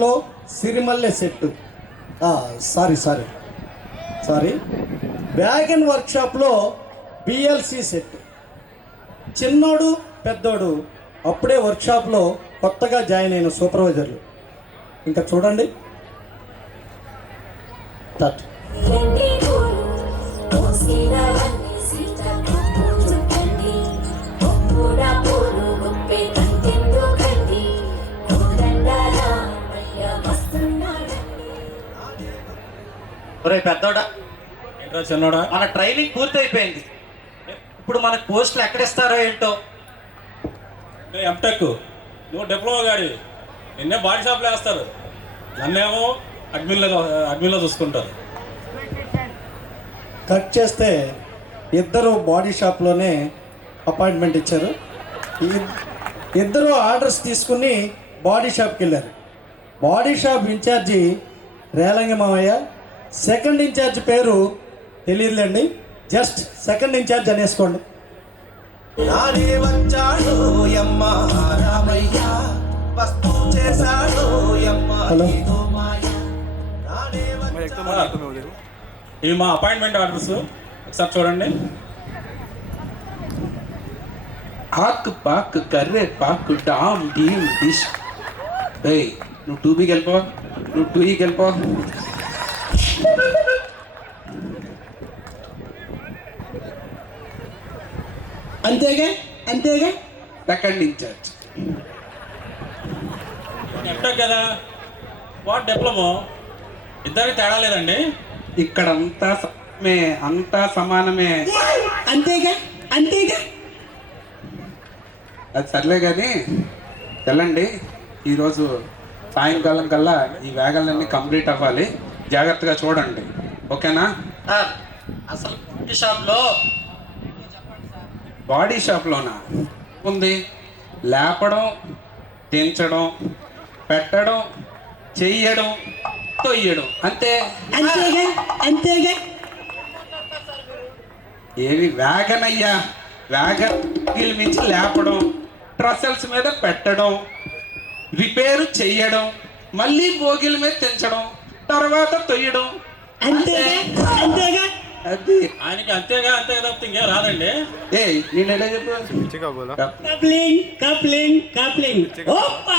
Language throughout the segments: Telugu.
లో సిరిమల్లె సెట్టు సారీ వ్యాగన్ వర్క్షాప్లో బిఎల్సి సెట్. చిన్నోడు పెద్దోడు అప్పుడే వర్క్షాప్లో కొత్తగా జాయిన్ అయిన సూపర్వైజర్లు. ఇంకా చూడండి. టట్ ఒరే పెద్దోడా, ఏంట్రా చిన్నోడా? మన ట్రైనింగ్ పూర్తి అయిపోయింది. ఇప్పుడు మనకు పోస్టులు ఎక్కడిస్తారో ఏంటో. ఎంటెక్, నువ్వు డిప్లొమా గాడి, నిన్నే బాడీ షాప్లో వేస్తారు, నన్నేమో అడ్మిన్లో చూసుకుంటారు. కట్ చేస్తే ఇద్దరు బాడీ షాప్లోనే అపాయింట్మెంట్ ఇచ్చారు. ఇద్దరు ఆర్డర్స్ తీసుకుని బాడీ షాప్కి వెళ్ళారు. బాడీ షాప్ ఇన్ఛార్జి రేలంగి మామయ్య, సెకండ్ ఇన్ఛార్జ్ పేరు తెలియదులేండి, జస్ట్ సెకండ్ ఇన్ఛార్జ్ అనేసుకోండి. హలో, ఇవి మా అపాయింట్మెంట్ ఆర్డర్స్, ఒకసారి చూడండి. ఆక్ పాక్ కర్రే పాక్ డామ్ డీమ్ డిష్. ఏయ్, నువ్వు 2Bకి వెళ్ళిపో, నువ్వు 2Eకి వెళ్ళిపో. అంతేగా అంతేగా. సెకండ్ ఇన్ఛార్జ్ ఎంటెక్ కదా, వాట్ డిప్లొమా, ఇద్దరికి తేడా లేదండి. ఇక్కడ అంతా సమానమే. అంతేగా అంతేగా. అది సర్లే కానీ వెళ్ళండి. ఈరోజు సాయంకాలం కల్లా ఈ వేగాలన్నీ కంప్లీట్ అవ్వాలి. జాగ్రత్తగా చూడండి, ఓకేనా? సార్, అసలు బాడీ షాప్లో బాడీ షాప్లోనా ఉంది? లేపడం, దించడం, పెట్టడం, చెయ్యడం, తొయ్యడం, అంతే. అంతేగా అంతేగా. ఏవి వ్యాగన్ అయ్యా, వ్యాగన్ మించి లేపడం, ట్రసల్స్ మీద పెట్టడం, రిపేరు చెయ్యడం, మళ్ళీ బోగిల మీద తెంచడం, తర్వాత తొయ్యడం, అంతేగా అంతేగా. అది ఆయనకి అంతేగా తప్పితే ఇంకేం రాదండి. ఏ నేను ఎలా చెప్పు కప్లింగ్ కప్లింగ్ కప్లింగ్. ఓపా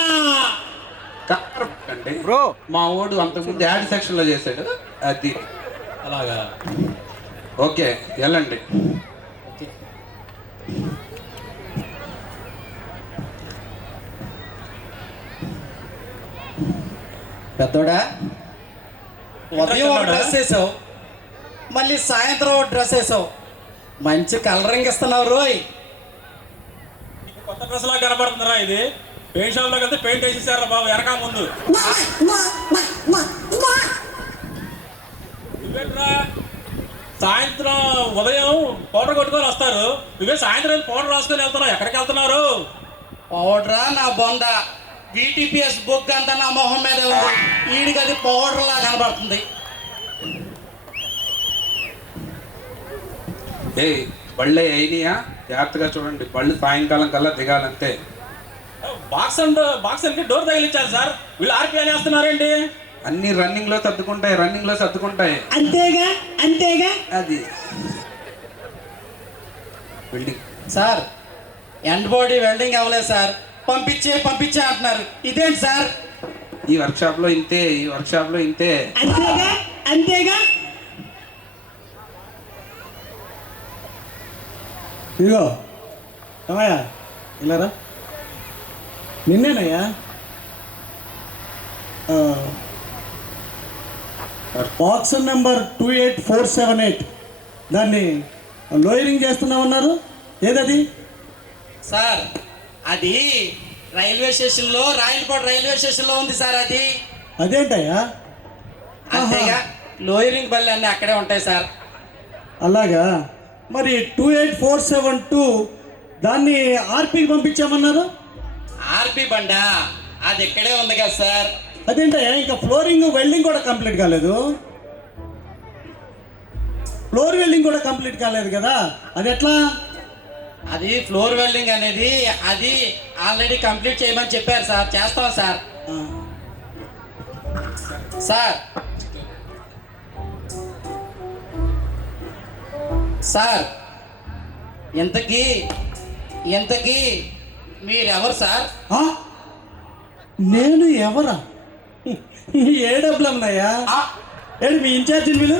అంటే బ్రో, మా ఓడు అంతకుముందు యాడ్ సెక్షన్ లో చేశాడు. అది అలాగా. ఓకే, వెళ్ళండి. పెద్దోడా, ఉదయం ఒక డ్రెస్ వేసావు, మళ్ళీ సాయంత్రం ఒక డ్రెస్ వేసావు, మంచి కలరింగ్ ఇస్తున్నావు రోయ్. కొత్త డ్రెస్ లాగా కనబడుతుందిరా ఇది. పెయింట్ షాప్లోకి వెళ్తే పెయింట్ వేసేసారా బాబు, వెనక ముందు. నువ్వేట్రా సాయంత్రం ఉదయం పౌడర్ కొట్టుకొని వస్తారు, నువ్వే సాయంత్రం పౌడర్ రాసుకొని వెళ్తున్నావు, ఎక్కడికి వెళ్తున్నారు? పౌడరా నా బొంద, VTPS బుక్ అంతా నా మొహం మీద ఉంది, వీడికి అది పౌడర్ లా కనబడుతుంది. ఏ బళ్ళే అయినాయా? జాగ్రత్తగా చూడండి, బళ్ళు సాయంకాలం కల్లా దిగాలంతే. బాక్స్ అంటే డోర్ తగిలించారు సార్, వీళ్ళు ఆర్పీ అని వేస్తున్నారేంటి? అన్ని రన్నింగ్ లో సర్దుకుంటాయి. అంతేగా అంతేగా. అది building sir, end body welding అవ్వలేదు సార్, పంపించే అంటున్నారు. ఇదేంటి సార్? ఈ వర్క్షాప్ లో ఇంతే, అంతేగా అంతేగా. ఇదిగో ఏమయ్యా, ఇలారా, నిన్నేనయ్యా బాక్స్ నెంబర్ 28478 దాన్ని లోయరింగ్ చేస్తున్నామన్నారు. ఏదది? సార్, అది రైల్వే స్టేషన్లో, రాయలకోట రైల్వే స్టేషన్లో ఉంది సార్. అది అదేంటయ్యా? అంతేగా, లోయరింగ్ బళ్ళు అన్నీ అక్కడే ఉంటాయి సార్. అలాగా, మరి 28472 దాన్ని ఆర్పీకి పంపించామన్నారు. ఆర్పీ బండా అది ఇక్కడే ఉంది కదా సార్. అదేంటయ్యా, ఇంకా ఫ్లోరింగ్ వెల్డింగ్ కూడా కంప్లీట్ కాలేదు. ఫ్లోర్ వెల్డింగ్ కూడా కంప్లీట్ కాలేదు కదా, అది ఎట్లా? అది ఫ్లోర్ వెల్డింగ్ అనేది అది ఆల్రెడీ కంప్లీట్ చేయమని చెప్పారు సార్, చేస్తాం సార్. సార్ సార్ ఇంతకీ మీరెవరు సార్? ఆ? నేను ఎవరా? ఏ డబ్బులు అమ్మయ్యా? ఏంటి మీ ఇన్ఛార్జి వీళ్ళు?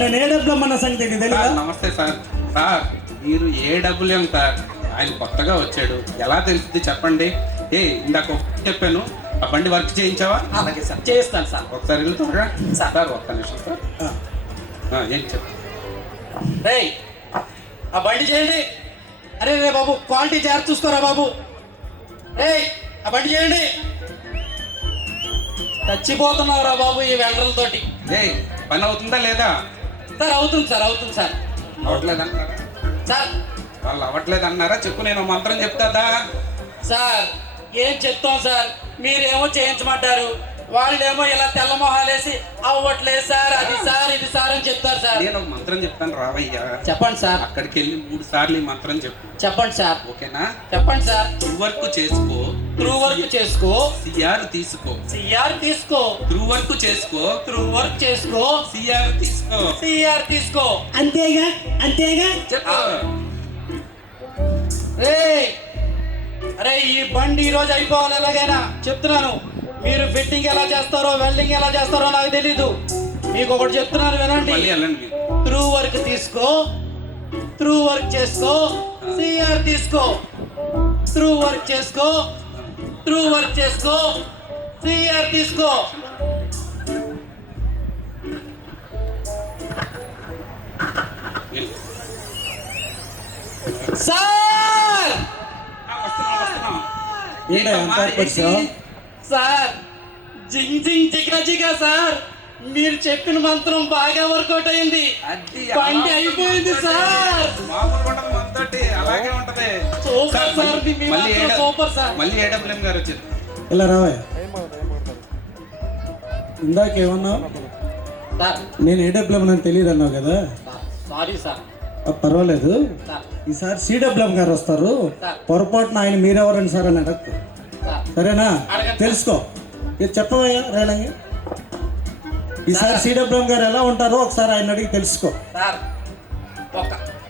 నేను ఏ డబ్బులు అమ్మన్న సంగతి నీకు తెలియదా? నమస్తే సార్. సార్ మీరు ఏడబ్ల్యూఎం సార్, ఆయన కొత్తగా వచ్చాడు, ఎలా తెలుస్తుంది చెప్పండి. ఇందాక చెప్పాను, ఆ బండి వర్క్ చేయించావా? అలాగే సార్, చేస్తాను సార్. ఒకసారి వెళ్తారా సార్. సార్? ఒక్క నిమిషం సార్. ఏం చెప్పు. రేయ్ ఆ బండి చేయండి. అరే రే బాబు, క్వాలిటీ జాగ్రత్త చూసుకోరా బాబు. రేయ్ ఆ బండి చేయండి. చచ్చిపోతున్నావురా బాబు ఈ వెల్డర్లతోటి. పని అవుతుందా లేదా? సార్ అవుతుంది సార్, అవుతుంది సార్. అవ్వట్లేదన్నారా? సార్ వాళ్ళు అవ్వట్లేదన్నారా? చెప్పు, నేను మంత్రం చెప్తాదా? సార్ ఏం చెప్తాం సార్, మీరేమో చేయించమంటారు, వాళ్ళేమో ఇలా తెల్ల మొహాలేసి అవ్వట్లేదు సార్, అది సార్ ఇది సార్ అని చెప్తారు సార్. నేను ఒక మంత్రం చెప్తాను, రావయ్యా. చెప్పండి సార్. అక్కడికి వెళ్ళి 3 సార్లు ఈ మంత్రం చెప్పు. చెప్పండి సార్. ఓకేనా? చెప్పండి సార్. ట్రూ వర్క్ చేసుకో, ట్రూ వర్క్ చేసుకో, సిఆర్ తీసుకో. సిఆర్ తీసుకో. ట్రూ వర్క్ చేసుకో, ట్రూ వర్క్ చేసుకో, సిఆర్ తీసుకో. సిఆర్ తీసుకో. అంతేగా అంతేగా. చెప్పు. రేయ్ అరే ఈ బండి ఈ రోజు అయిపోవాలి ఎలాగైనా, చెప్తున్నాను. మీరు ఫిట్టింగ్ ఎలా చేస్తారో వెల్డింగ్ ఎలా చేస్తారో నాకు తెలీదు, మీకు ఒకటి చెప్తున్నాను వినండి. మళ్ళీ వెళ్ళండి మీరు. ట్రూ వర్క్ తీసుకో, ట్రూ వర్క్ చేసుకో, సిఆర్ తీసుకో. ట్రూ వర్క్ చేసుకో, ట్రూ వర్క్ చేసుకో, సిఆర్ తీసుకో. వెళ్ళు. సార్ వస్తున్నాం. ఏంటో అంత ఏర్పరిచావు? సార్ జింగ్ జింగ్ జిగా జిగా సార్, మీరు చెప్పిన మంత్రం బాగా వర్కౌట్ అయింది, అది బండి అయిపోయింది సార్. మామూలుగా ఉండదు, మనతోటి అలాగే ఉంటది. సూపర్ సార్, మీ మళ్ళీ మాత్రం సూపర్ సార్. మళ్ళీ ఏడబ్ల్యూఎం గారు వచ్చారు. ఇలా రావయ్య. ఇందాక ఏమన్నావు? సార్ నేను ఏడబ్ల్యూఎం అని తెలియదు అన్నావు కదా. Sorry sir. పర్వాలేదు, సార్ ఈసారి సిడబ్ల్యూఎం గారు వస్తారు, పొరపాటున ఆయన మీరెవరండి సార్ అని అడగదు, సార్ సరేనా? అడగండి. తెలుసుకో. ఇది చెప్పవయ్యా రేలంగి. ఈసారి సిడబ్ల్యూఎం గారు ఎలా ఉంటారో ఒకసారి ఆయన అడిగి తెలుసుకో. సార్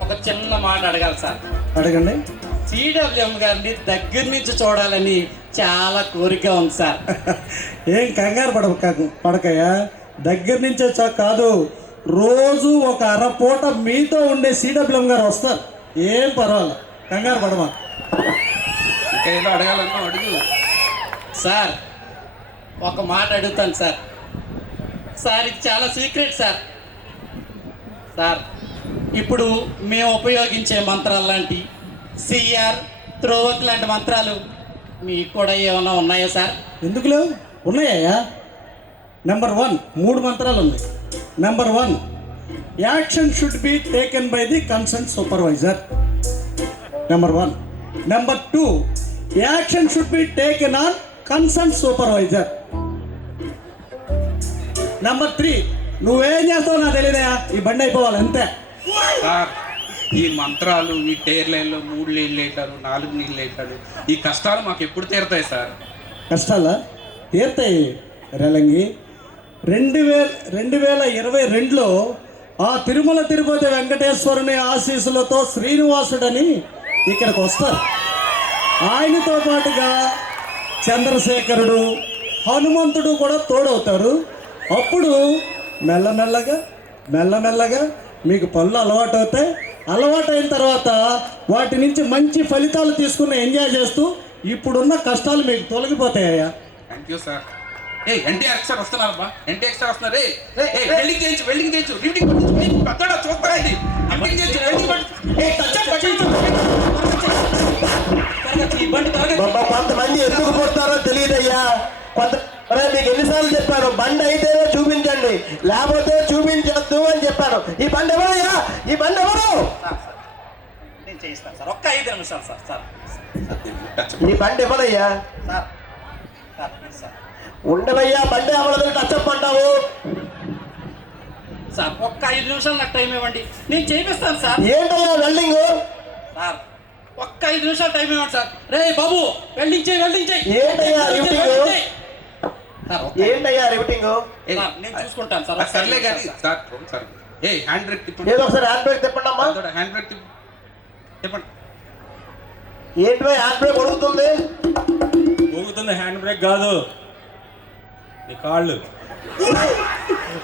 ఒక చిన్న మాట అడగాలి సార్. అడగండి. సిడబ్ల్యూఎం గారిని దగ్గర నుంచి చూడాలని చాలా కోరిక ఉంది సార్. ఏం కంగారు పడకయ్యా, దగ్గర నుంచే కాదు, రోజు ఒక అరపూట మీతో ఉండే సిడబ్ల్యూఎం గారు వస్తారు, ఏం పర్వాలేదు, కంగారు పడమా. ఇంకా ఏదో అడగాలన్నా అడుగు. సార్ ఒక మాట అడుగుతాను సార్. సార్ ఇది చాలా సీక్రెట్ సార్. సార్ ఇప్పుడు మేము ఉపయోగించే మంత్రాలు లాంటి సిఆర్ త్రోవర్క్ లాంటి మంత్రాలు మీకు కూడా ఏమైనా ఉన్నాయా సార్? ఎందుకు లేవు? ఉన్నాయా. నెంబర్ 1 3 మంత్రాలు ఉన్నాయి. Number 1, action should be taken by the concern supervisor. Number 1. Number 2, action should be taken on concern supervisor. Number 3, నువ్వేం చేస్తావు నాకు తెలియదయా, ఈ బండి అయిపోవాలి అంతే. సార్ ఈ మంత్రాలు, ఈ టైర్ లైన్లో 3 నీళ్ళు వేయటారు, 4 నీళ్ళు వేయటారు, ఈ కష్టాలు మాకు ఎప్పుడు తీరుతాయి సార్? కష్టాలా తీర్తాయి రేలంగి. 2022లో ఆ తిరుమల తిరుపతి వెంకటేశ్వరుని ఆశీస్సులతో శ్రీనివాసుడని ఇక్కడికి వస్తారు. ఆయనతో పాటుగా చంద్రశేఖరుడు, హనుమంతుడు కూడా తోడవుతారు. అప్పుడు మెల్లమెల్లగా మీకు పనులు అలవాటు అవుతాయి. అలవాటు అయిన తర్వాత వాటి నుంచి మంచి ఫలితాలు తీసుకుని ఎంజాయ్ చేస్తూ ఇప్పుడున్న కష్టాలు మీకు తొలగిపోతాయా. Thank you sir. NTR sir వస్తున్నారు బా, ఎన్టీఆర్ సార్ వస్తున్నారు. వెల్డింగ్ చేయించు రీడింగ్ పెద్దడా చూస్తారా? ఇది వెల్డింగ్ చేయించు, వెల్డింగ్ కొంతమంది ఎందుకు పుడతారో తెలియదయ్యా. మీకు ఎన్నిసార్లు చెప్పాను, బండి అయితేనే చూపించండి, లేకపోతే చూపించద్దు అని చెప్పాను. ఈ బండి ఎవరయ్యా? ఈ బండి ఎవరు? నేను చేయిస్తాను సార్, ఒక్క 5 నిమిషాలు సార్. సార్ ఈ బండి ఎవరయ్యా? Sir sir please sir. ఉండవయ్యా, బండి ఎవరిదో టచ్అప్ అంటావు. సార్ ఒక్క 5 నిమిషాలు నాకు టైం ఇవ్వండి, నేను చేయిస్తాను సార్. ఏంటయ్యా వెల్డింగ్? సార్ ఒక్క 5 నిమిషాలు టైం ఇవ్వండి సార్. రే బాబు వెల్డింగ్ చేయి. ఏంటయ్యా లిఫ్టింగ్? సార్, ఏంటయ్యా రివిటింగ్? సార్, నేను చూసుకుంటాను సార్. అది సర్లే కానీ సార్ సార్ ఏ హ్యాండ్ బ్రేక్ తిప్పండి. ఏదో ఒకసారి హ్యాండ్ బ్రేక్ తిప్పండి అమ్మా. హ్యాండ్ బ్రేక్ చెప్పండి. ఏంటి హ్యాండ్ బ్రేక్ అడుగుతుంది? ఊగుతుంది హ్యాండ్ బ్రేక్ కాదు, నీ కాళ్ళు.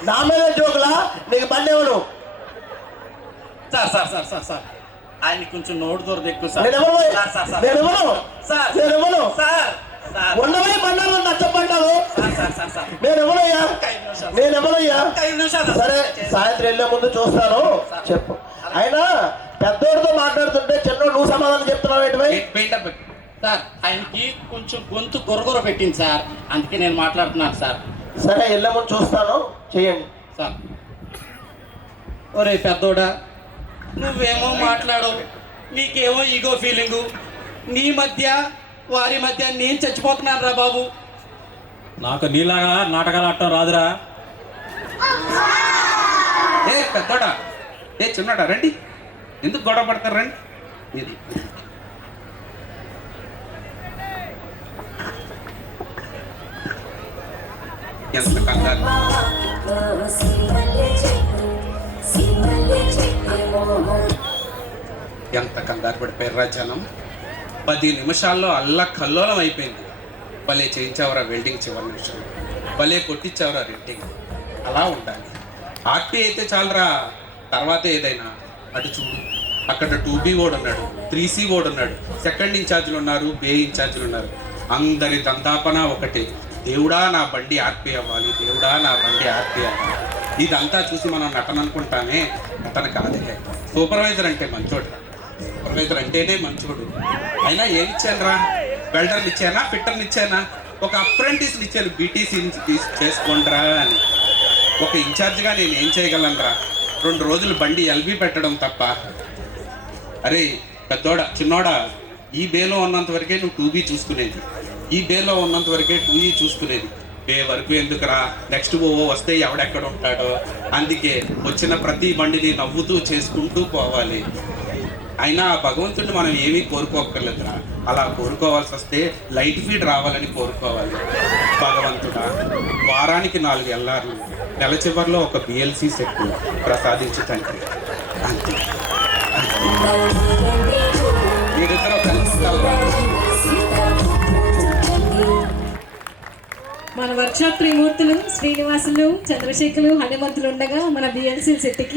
నా మీద జోకులా? నీకు బండి ఎవరు? Sir sir sir sir sir ఆయన కొంచెం నోటు దూరదు ఎక్కువ సార్. నేను ఎవరు? సార్ సార్ సార్ నేను ఎవరు? సార్ నేను ఎవరు? సార్ సార్ ఉండవే బండారు నచ్చబడ్డావు. సార్ సార్ సార్ సార్ నేను ఎవరయ్యా? నేను ఎవరయ్యా? 5 నిమిషాలు సరే సాయంత్రం వెళ్ళే ముందు చూస్తాను. చెప్పు. అయినా పెద్దోడితో మాట్లాడుతుంటే చిన్నోడు నువ్వు సమాధానం చెప్తున్నావు ఏంటి? పెయింట్ అప్ సార్ ఆయనకి కొంచెం గొంతు గొరగొర పెట్టింది సార్, అందుకే నేను మాట్లాడుతున్నాను సార్. సరే వెళ్ళే ముందు చూస్తాను, చెయ్యండి. సార్ ఒరే పెద్దోడా, నువ్వేమో మాట్లాడవు, నీకేమో ఈగో ఫీలింగు, నీ మధ్య వారి మధ్య నేను చచ్చిపోతున్నాను రా బాబు. నాకు నీలాగా నాటకాలు ఆడటం రాదురా. ఏ పెద్దోడా, ఏ చిన్నోడా, రండి. ఎందుకు గొడవ పడతారు, రండి. ఇది ఎంత కంగారు. ఎంత కంగారు పడిపోయారు రాజ్యానం. 10 నిమిషాల్లో అల్లా కల్లోలం అయిపోయింది. భలే చేయించావరా వెల్డింగ్ చివరి నిమిషం, భలే కొట్టించావరా రెంటింగ్. అలా ఉండాలి. ఆర్టీ అయితే చాలరా, తర్వాత ఏదైనా. అటు చూడు, అక్కడ 2B ఓడ్ ఉన్నాడు, 3C ఓడ్ ఉన్నాడు, సెకండ్ ఇన్ఛార్జీలు ఉన్నారు, బే ఇన్ఛార్జీలు ఉన్నారు. అందరి దంతాపన ఒకటే, దేవుడా నా బండి ఆర్పీ అవ్వాలి, దేవుడా నా బండి ఆర్పీ అవ్వాలి. ఇదంతా చూసి మనం నటన అనుకుంటానే, నటన కాదే. సూపర్వైజర్ అంటే మంచోడు, సూపర్వైజర్ అంటేనే మంచోడు. అయినా ఏమి ఇచ్చానురా? వెల్డర్ని ఇచ్చానా, ఫిట్టర్ని ఇచ్చానా? ఒక అప్రెంటిస్ని ఇచ్చాను, బీటీసీని చేసుకోండిరా అని. ఒక ఇన్ఛార్జ్గా నేను ఏం చేయగలనురా? 2 రోజులు బండి ఎల్బీ పెట్టడం తప్ప. అరే పెద్దోడా, చిన్నోడా, ఈ బేలో ఉన్నంత వరకే నువ్వు 2B చూసుకునేది, ఈ బేలో ఉన్నంత వరకే 2E చూసుకునేది. బే వరకు ఎందుకురా? నెక్స్ట్ ఓవో వస్తే ఎవడెక్కడ ఉంటాడో. అందుకే వచ్చిన ప్రతి బండిని నవ్వుతూ చేసుకుంటూ పోవాలి. అయినా భగవంతుడిని మనం ఏమీ కోరుకోక్కర్లేదురా. అలా కోరుకోవాల్సి వస్తే లైట్ ఫీడ్ రావాలని కోరుకోవాలి. భగవంతుడా, వారానికి 4 ఎల్ఆర్లు, నెల చివరిలో ఒక BLC సెట్ ప్రసాదించు తండ్రి. అంతే. మీరిద్దరూ కలిసి మన వర్క్షాప్ త్రిమూర్తులు శ్రీనివాసులు చంద్రశేఖరులు హనుమంతులు ఉండగా మన BLC సెట్కి